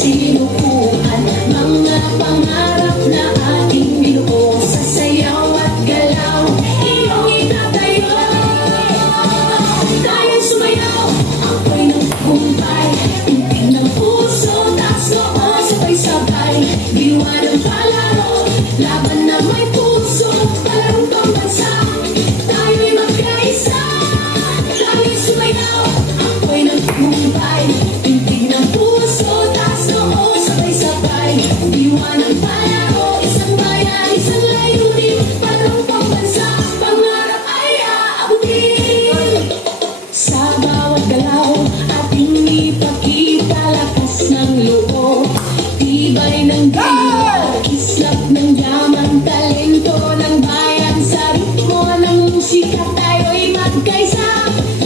sinukuan, mga pangarap na ating binuo sa sayaw at galaw, iyong itatayo. Tayo'y sumayaw, ako'y nagkumpay, pintig ng puso, taas noo, sabay-sabay, diwa ng palaro, laban na may puso, palarong pambansa, tayo'y magkaisa. Tayo'y sumayaw, ako'y nagkumpay, pintig ng puso, taas noo, sabay-sabay, diwa ng palaro, isang bayan, isang layunin, palarong pambansa, pangarap ay aabutin. Sa bawat galaw, ating ipakita lakas ng loob, tibay ng diwa, kislap ng yaman, talento ng bayan, sa ritmo ng musika tayo'y magkaisa.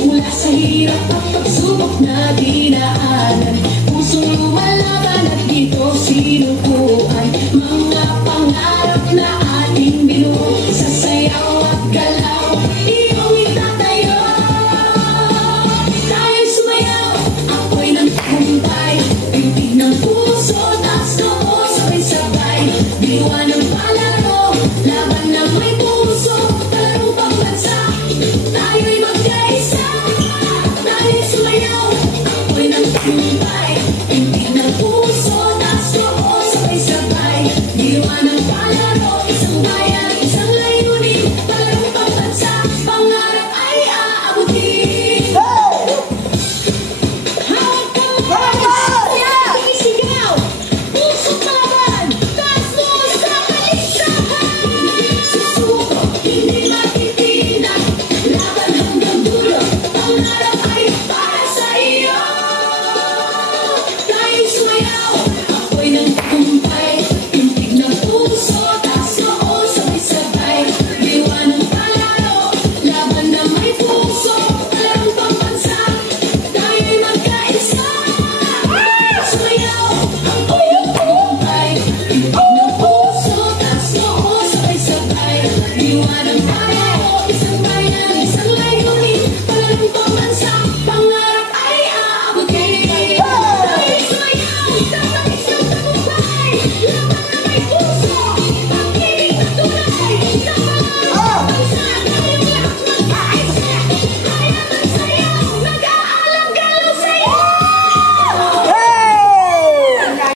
Mula sa hirap at pagsubok na dinaanan, pusong lumalaban at dito sinukuan, mga pangarap na ating binuo sa sayaw at galaw, iyong itatayo. Tayo'y sumayaw, ako'y nagkumpay, pintig ng puso,